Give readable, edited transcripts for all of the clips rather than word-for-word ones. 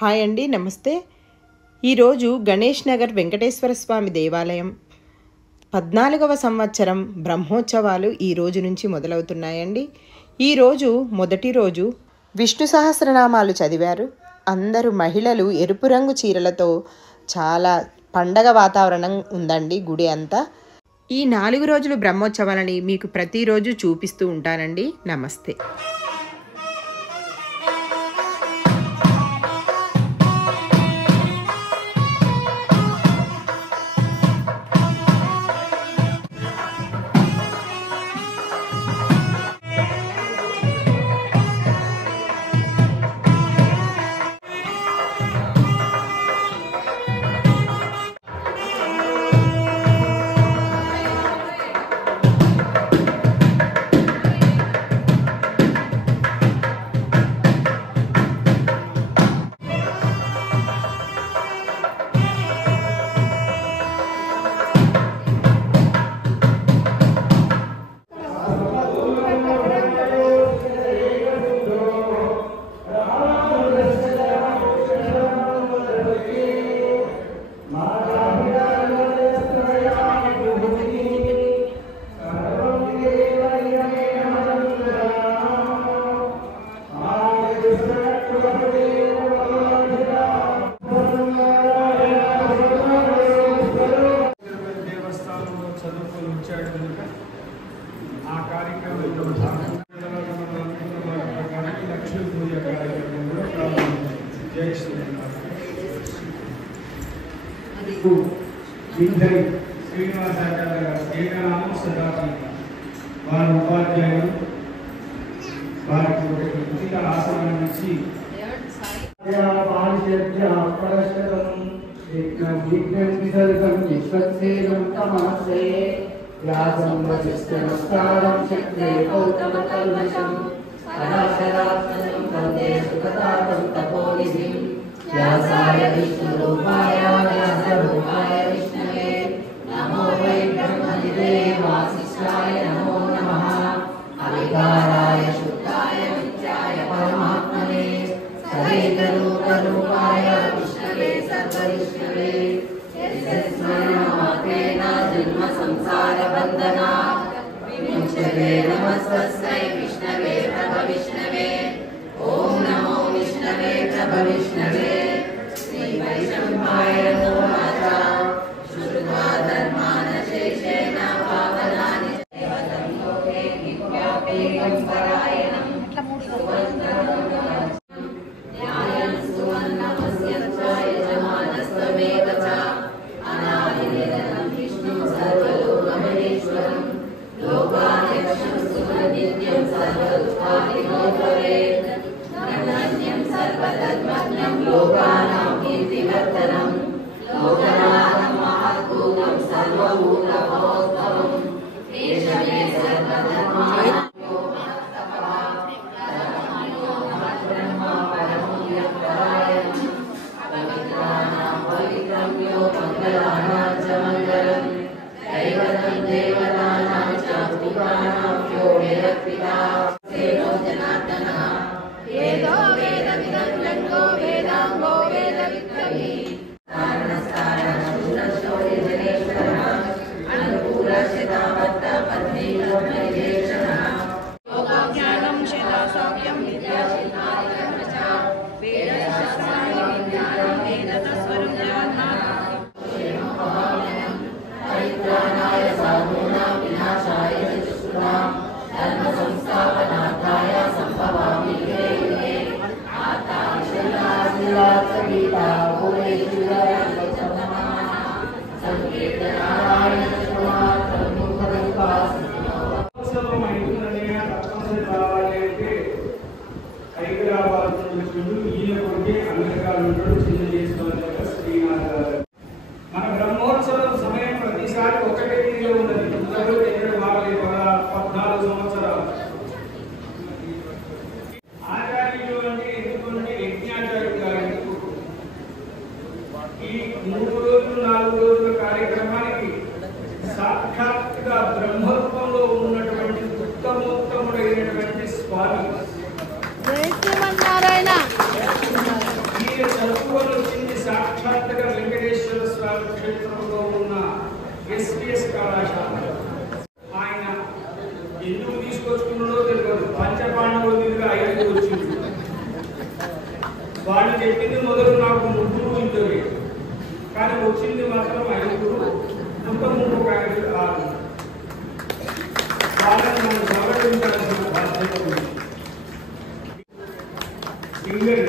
Hi అండి, నమస్తే. ఈరోజు గణేష్ నగర్ వెంకటేశ్వర స్వామి దేవాలయం 14వ సంవత్సరం బ్రహ్మోత్సవాలు ఈ రోజు నుంచి మొదలవుతున్నాయండి. ఈరోజు మొదటి రోజు విష్ణు సహస్రనామాలు చదివారు. అందరూ మహిళలు ఎరుపు రంగు చీరలతో చాలా పండగ వాతావరణం ఉందండి గుడి అంతా. ఈ 4 రోజులు బ్రహ్మోత్సవాలని మీకు ప్రతిరోజు చూపిస్తూ ఉంటానండి. నమస్తే. వారి ఉపాధ్యాయులు వారికి ఉచిత ఆసనం నుంచి వ్యాసాయ విష్ణురూపాయ వ్యాసరూపాయ విష్ణవే నమో వై బ్రహ్మనిధే వాసిష్ఠాయ నమో నమః అవికారాయ శుద్ధాయ నిత్యాయ పరమాత్మనే సర్వేకరూపాయ విష్ణవే సర్వవిష్ణవే యస్మరణమాత్రేణ జన్మ సంసార బంధనాత్ విముచ్యతే నమస్తస్మై విష్ణవే ప్రభ విష్ణవే ఓం నమో విష్ణవే ప్రభ విష్ణవే శ్రీ వైష్ణవాయ నమో నమః శుద్ధా ధర్మాన శేషేణ పావనాని దేవతం లోకే నిత్యాపేయం పరాయణం న్యాయం సువర్ణమస్యం చ యజమానస్త్వమేవ చ అనాదినిధనం విష్ణు సర్వలోకమహేశ్వరం లోకాధ్యక్షం సునిత్యం సర్వదుఃఖాదినో భవేత్ ధన్యం సర్వధర్మజ్ఞం లోకానాం కీర్తివర్ధనం లోకనాథం మహద్భూతం సర్వభూతమహోద్భవం ఏషమే సర్వధర్మాణం పవిత్రం యో మంగళానాం చ మంగళం దైవతం దేవతానాం చ భూతానాం యో వేదపితా సేనో జనార్దనః వేదో వేదవిదం లింగో వేదాంగో వేదవిత్తమి కారణస్థానశూరశౌర్యజనేశ్వరः అనుకూలశతాపత్త పత్నీకమనిదేశనः యోగజ్ఞానం శిలాసావ్యం విద్యాసిద్ధాదికం చ వేదశాస్త్రాణి విజ్ఞానం వేదతస్వరం జానాతి పరిత్రాణాయ సాధూనాం వినాశాయ చతుష్కృతాం ధర్మ సంస్థాపనార్థాయ సంభవామి యుగే యుగే ఆత్మావిశుద్ధాసిలాసగీతా భూరేశ్వరవచనమః సంకీర్తనారాయణ శృణ్వాత్రం ముఖదంకాసినో ఉత్సవం అయితుందనే తప్పనిసరి కావాలంటే హైదరాబాద్ నుంచి ఈయన కొడుకే అమెరికా నుండి చిన్న చేసుకోవాలి శ్రీనాథ్ గారు. మన బ్రహ్మోత్సవం సమయం ప్రతిసారి ఒకటే తీరులో ఉన్నది. అందరూ ఎక్కడ మారలేదు 14 సంవత్సరాలు. ఆచార్యులు అంటే ఎందుకంటే యజ్ఞాచార్యులు గారు ఈ 3 రోజులు 4 రోజుల కార్యక్రమానికి సాక్షాత్తుగా బ్రహ్మరూపంలో ఉన్నటువంటి ఉత్తమోత్తముడైనటువంటి స్వామి జై శ్రీమన్నారాయణ. ఈయన వాళ్ళు చెప్పింది మొదలు నాకు 3 ఇంటర్వ్యూ, కానీ వచ్చింది మాత్రం 5, మొత్తం 3 క్యాండిడేట్ 6. వాళ్ళని మనం గౌరవించాల్సిన బాధ్యత ఉంది. సింగర్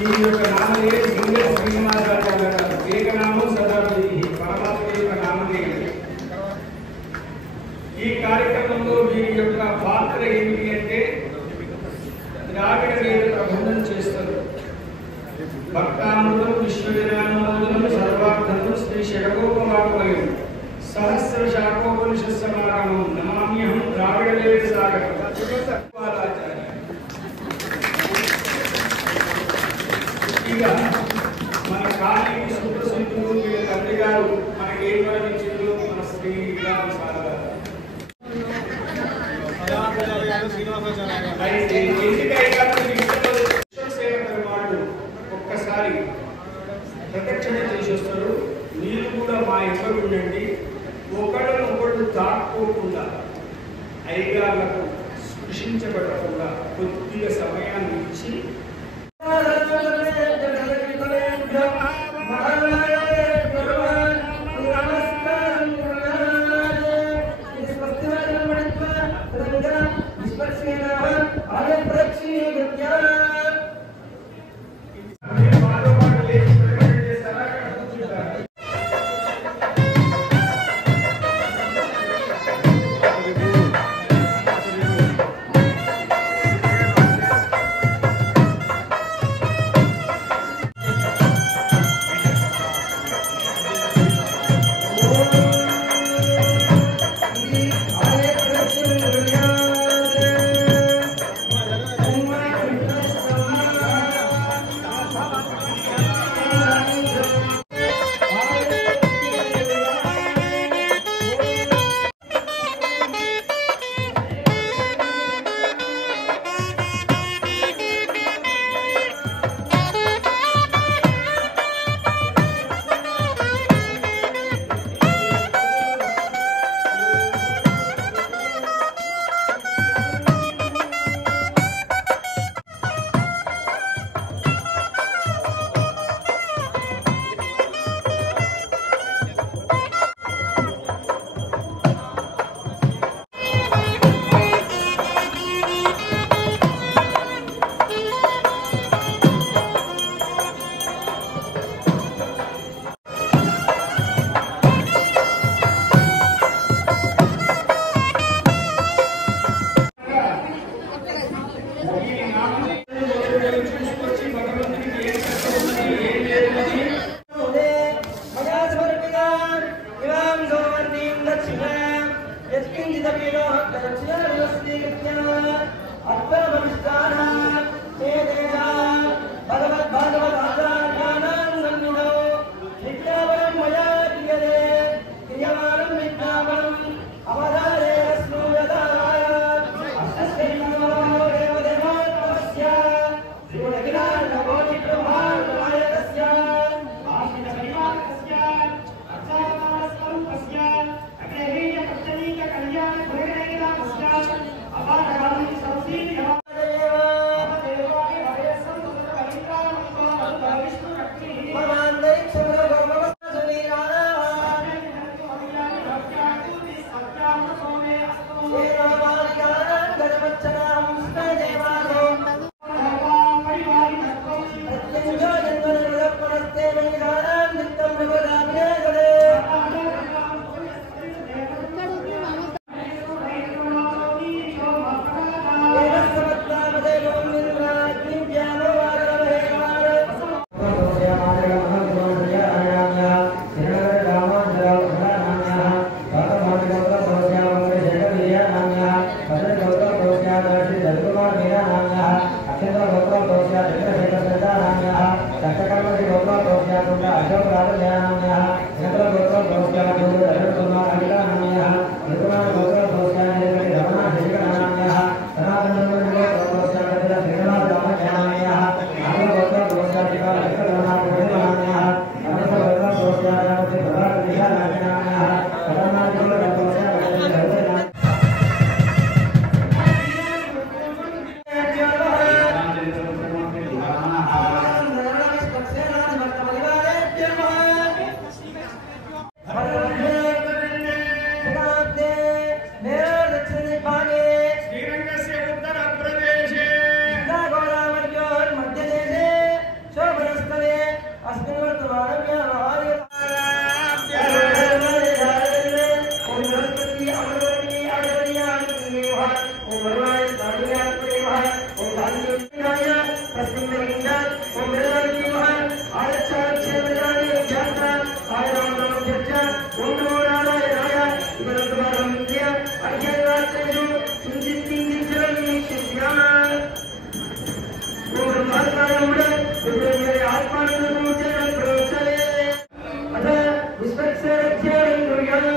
ఈ యొక్క నామదే సింగర్ శ్రీనివాసరావు గారు ఏకనామం సదాభిధి పరమాత్మ యొక్క నామధేయం. ఈ కార్యక్రమంలో వీరి యొక్క పాత్ర ఏమిటి అంటే ద్రావిడ వేద ప్రబంధం చేస్తారు. భక్తామృతం విశ్వవిరామోదనం సర్వార్థం శ్రీ షడగోపవాగ్మయం సహస్ర శాఖోపనిషత్ సమాగమం నమామ్యహం ద్రావిడ వేద సాగరం. ఇక మన కాళీకి సుప్రసిద్ధులు వీళ్ళ తండ్రి గారు మనకి ఏం వరమించారు, మన శ్రీ విరామ సాగర్. వాళ్ళు ఒక్కసారి ప్రదక్షిణ చేసి వస్తారు. మీరు కూడా మా ఎక్కడ ఉండండి, ఒకళ్ళు తాక్కోకుండా ఐగాలకు స్పృశించబడకుండా కొద్దిగా సమయాన్ని ఇచ్చి ఓం వేదాంతి ఆయచ్చాచ్చేవదాని ధ్యాత ఆయరామం చర్చ ఓం నమో నారాయణాయ ఇవరంతవారంత్య అర్ఘ్యరాత్రేషు చింతించరం నిశ్చిత్యా ఓం బ్రహ్మాకారముడ విద్యే ఆత్మానుభవం చరం ప్రోక్షయే అథ విశ్వక్సేరధ్యాయం కుర్యాత్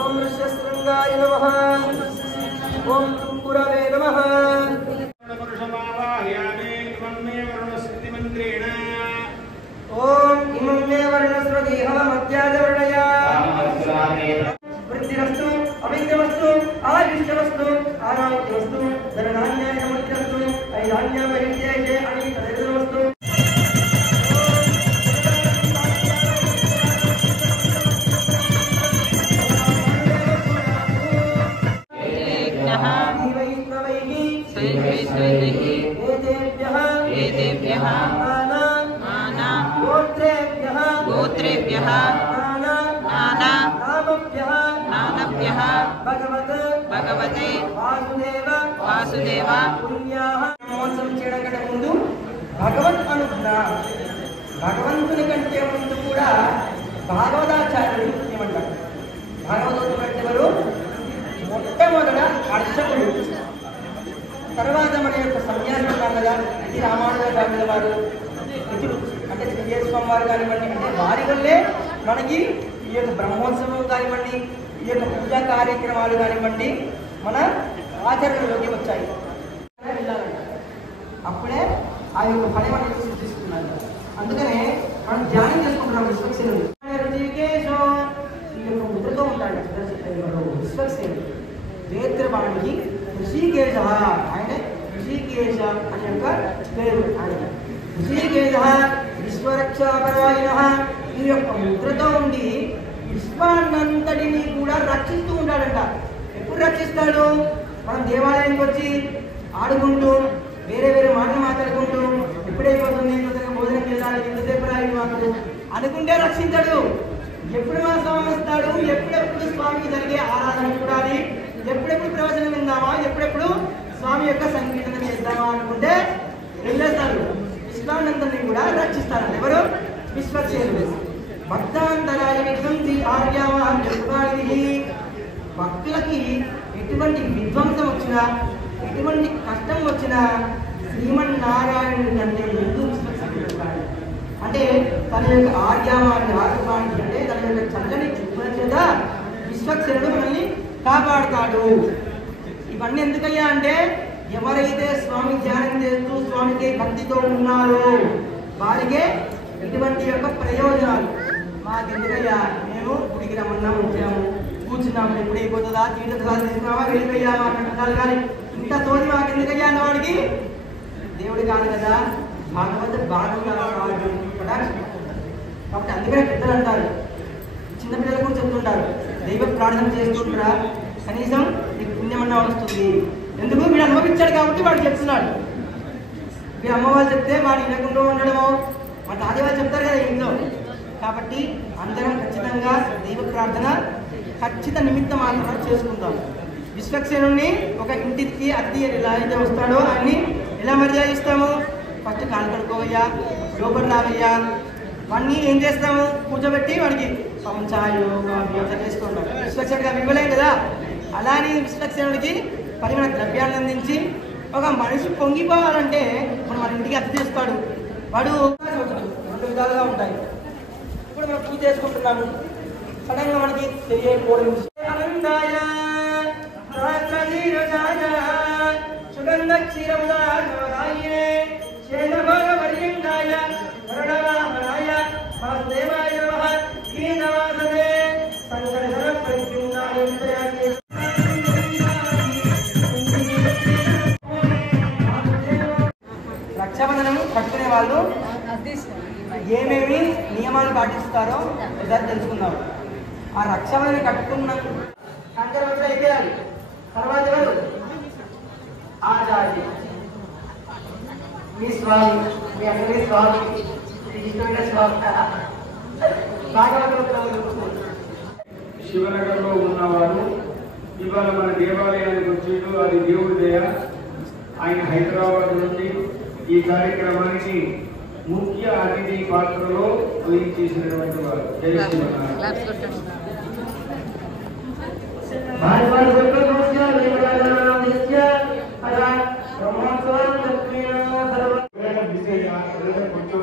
ఓం ఋష్యశృంగాయ నమః ఓం తుంపురవే నమః ఓం ఇమం మే వర్ణస్వదేహమధ్యాదవర్ణయా వృద్ధిరస్తు అవిద్యవస్తు ఆయుష్యవస్తు ఆరోగ్యవస్తు ధనధాన్యాయ సమృద్ధిరస్తు ఐధాన్యమహిత్యేజే అని తదేవస్తు गोत्रेभ्यः नानाभ्यः भगवते वासुदेव మహోత్సవం చేయడం కంటే ముందు భగవత్ అనుజ్ఞ భగవంతుని కంటే ముందు కూడా భాగవతాచార్యుడు ఏమంటారు భాగవతోత్తముడు అంటే ఎవరు మొట్టమొదట అర్చకుడు తర్వాత మన యొక్క సన్యాసం ఉన్నారు కదా ఇది రామానుజాచార్యుల వారు ఇతరులు అంటే శ్రీస్వామి వారు కానివ్వండి అంటే వారి వల్లే మనకి ఈ యొక్క బ్రహ్మోత్సవం కానివ్వండి ఈ యొక్క పూజా కార్యక్రమాలు కానివ్వండి మన ఆచరణలోకి వచ్చాయి అప్పుడే ఆ యొక్క ఫలం అనేది సృష్టిస్తున్నారు అందుకనే మనం ధ్యానం చేసుకుంటున్నాం విశ్వక్సేనుడు ఈ యొక్క ముద్రతో ఉంటాడు విశ్వక్సేనుడు వేత్రవాణికి ఋషికేశ ఆయన ఋషికేశ అనే యొక్క పేరు ఆయన ఋషికేశ విశ్వరక్షాపరాయణ ఈ యొక్క ముద్రతో ఉండి విశ్వాన్నంతటిని కూడా రక్షిస్తూ ఉంటాడంట ఎప్పుడు రక్షిస్తాడు మనం దేవాలయానికి వచ్చి ఆడుకుంటూ వేరే వేరే మాటలు మాట్లాడుకుంటూ ఎప్పుడైపోతుంది భోజనం చేయాలి ఎంతసేపు రాయి మాకు అనుకుంటే రక్షించాడు ఎప్పుడు మన స్వామి వస్తాడు ఎప్పుడెప్పుడు స్వామికి జరిగే ఆరాధన చూడాలి ఎప్పుడెప్పుడు ప్రవచనం విందామా ఎప్పుడెప్పుడు స్వామి యొక్క సంకీర్తన చేద్దామా అనుకుంటే వెళ్ళేస్తారు విశ్వానందరిని కూడా రక్షిస్తారు ఎవరు విశ్వక్సేనుడు భక్తాంతరాయ విధ్వంసి ఆర్యావాన్ జగద్వారిధి భక్తులకి ఎటువంటి విధ్వంసం వచ్చినా ఎటువంటి కష్టం వచ్చినా శ్రీమన్నారాయణుడి కంటే ముందు విశ్వక్సేనుడు అంటే తన యొక్క ఆర్యావాన్ని ఆర్యవాణి అంటే తన యొక్క చల్లని చూపుల చేత విశ్వక్సేనుడు మనల్ని కాపాడుతాడు ఇవన్నీ ఎందుకయ్యా అంటే ఎవరైతే స్వామి ధ్యానం చేస్తూ స్వామికి భక్తితో ఉన్నారో వారికే ఇటువంటి యొక్క ప్రయోజనాలు మాకెందుకయ్యా మేము గుడికి రమ్మన్నాము వచ్చాము కూర్చున్నాము ఎప్పుడు అయిపోతుందా తీర్థాలు తీసుకున్నామా వెళ్ళిపోయామా అన్నట్టు కానీ ఇంత తోది మాకెందుకయ్యా అన్నవాడికి దేవుడు కాదు కదా భాగవత కాబట్టి అందుకనే పెద్దలు అంటారు చిన్నపిల్లలు కూడా చెప్తుంటారు దైవ ప్రార్థన చేస్తుంటారా కనీసం నీకు పుణ్యమన్నా వస్తుంది ఎందుకు వీడు అనుభవించాడు కాబట్టి వాడు చెప్తున్నాడు వీడు అమ్మవాళ్ళు చెప్తే వాడు వినకుండా ఉండడమో మా తాది వాళ్ళు చెప్తారు కదా ఇంట్లో కాబట్టి అందరం ఖచ్చితంగా దైవ ప్రార్థన ఖచ్చిత నిమిత్త మాత్రం చేసుకుందాం విశ్వక్సేనుడిని ఒక ఇంటికి అద్దె ఎలా అయితే వస్తాడో ఆయన్ని ఎలా మర్యాదిస్తాము ఫస్ట్ కాలు కడుకోవయ్యా లోపల రావయ్యా వాడిని ఏం చేస్తాము కూర్చోబెట్టి వాడికి పంచాయో చేసుకుంటాం విశ్వక్సేనుడిగా ఇవ్వలేం కదా అలానే విశ్వక్సేనుడికి పరిమళ ద్రవ్యాన్ని అందించి ఒక మనిషి పొంగిపోవాలంటే మనం మన ఇంటికి అద్దె చేస్తాడు వాడు 2 విధాలుగా ఉంటాయి ఇప్పుడు మనం పూజ చేసుకుంటున్నాము సడన్గా మనకి తెలియకపోవడం. అనంతాయ రాత్రధీరజాయ సుగంధ క్షీరముదాయ శేషభోగవర్యంగాయ కరుణవాహనాయ వాసుదేవాయ నమః. గీతవాసనే సంకటహర ప్రద్యుమ్నాయ రక్షాబంధనం కట్టుకునే వాళ్ళు ఏమేమి నియమాలు పాటిస్తారో ఒకసారి తెలుసుకుందాం. ఆ రక్షాబంధనం కట్టుకున్న కంకర అయిపోయాలి. తర్వాత ఎవరు? ఆచార్య, మీ స్వామి, మీ అందరి స్వామి, మీకు ఇష్టమైన స్వామి. భాగవతంలో శివనగర్లో ఉన్నవారు ఇవాళ మన దేవాలయానికి వచ్చేది అది దేవుడి దయ. ఆయన హైదరాబాద్ నుండి ఈ కార్యక్రమానికి ముఖ్య అతిథి పాత్రలో చేసినటువంటి వారు. జై శ్రీమన్నారాయణ. కొంచెం